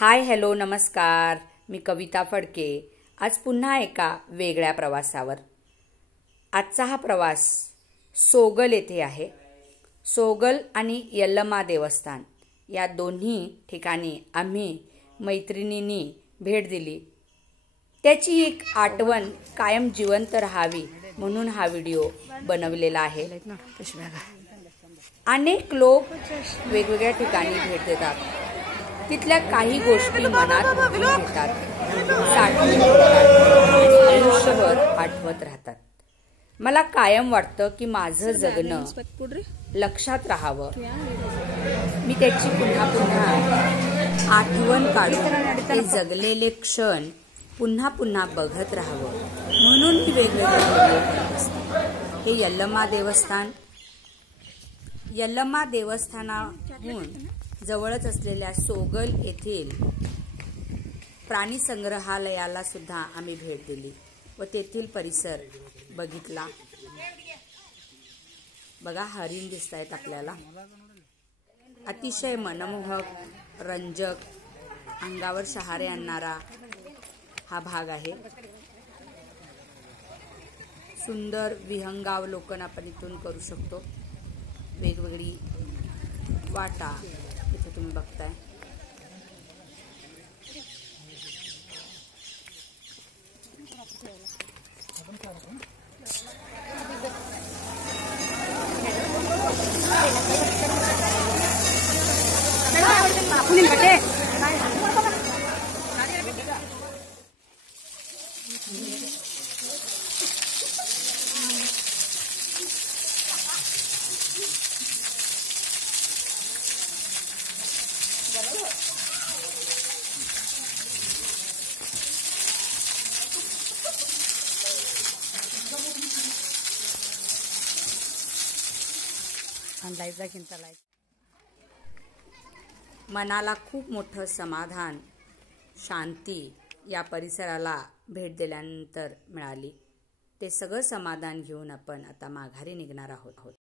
Hi hello नमस्कार, मी कविता फडके। आज पुन्हा एका वेगळ्या प्रवासावर। आजचा हा प्रवास सोगल येथे आहे। सोगल आणि यल्लमा देवस्थान या दोन्ही ठिकाणी आम्ही मैत्रिणींनी भेट दिली। त्याची एक आठवण कायम जिवंत राहावी म्हणून हा व्हिडिओ बनवलेला आहे। अनेक लोक वेगवेगळ्या ठिकाणी भेट देतात, तिथल्या काही गोष्टी मनात घेतात, आयुष्यभर आठवत राहतात। मला कायम वाटतं की माझं जगणं लक्षात राहावं, मी त्याची पुन्हा पुन्हा आठवण काढून ते जगलेले क्षण पुन्हा पुन्हा बघत राहावं म्हणून मी वेगवेगळे व्हिडिओ करत असते। हे यल्लमा देवस्थानाहून जवळच असलेल्या सोगल येथील प्राणी संग्रहालयाला सुद्धा आम्ही भेट दिली व तेथील परिसर बघितला। बघा, हरिण दिसतायत आपल्याला। अतिशय मनमोहक, रंजक, अंगावर शहारे आणणारा हा भाग आहे। सुंदर विहंगावलोकन आपण इथून करू शकतो। वेगवेगळी वाटा इथे तुम्ही बघताय। मनाला खूप मोठं समाधान, शांती या परिसराला भेट दिल्यानंतर मिळाली। ते सगळं समाधान घेऊन आपण आता माघारी निघणार आहोत।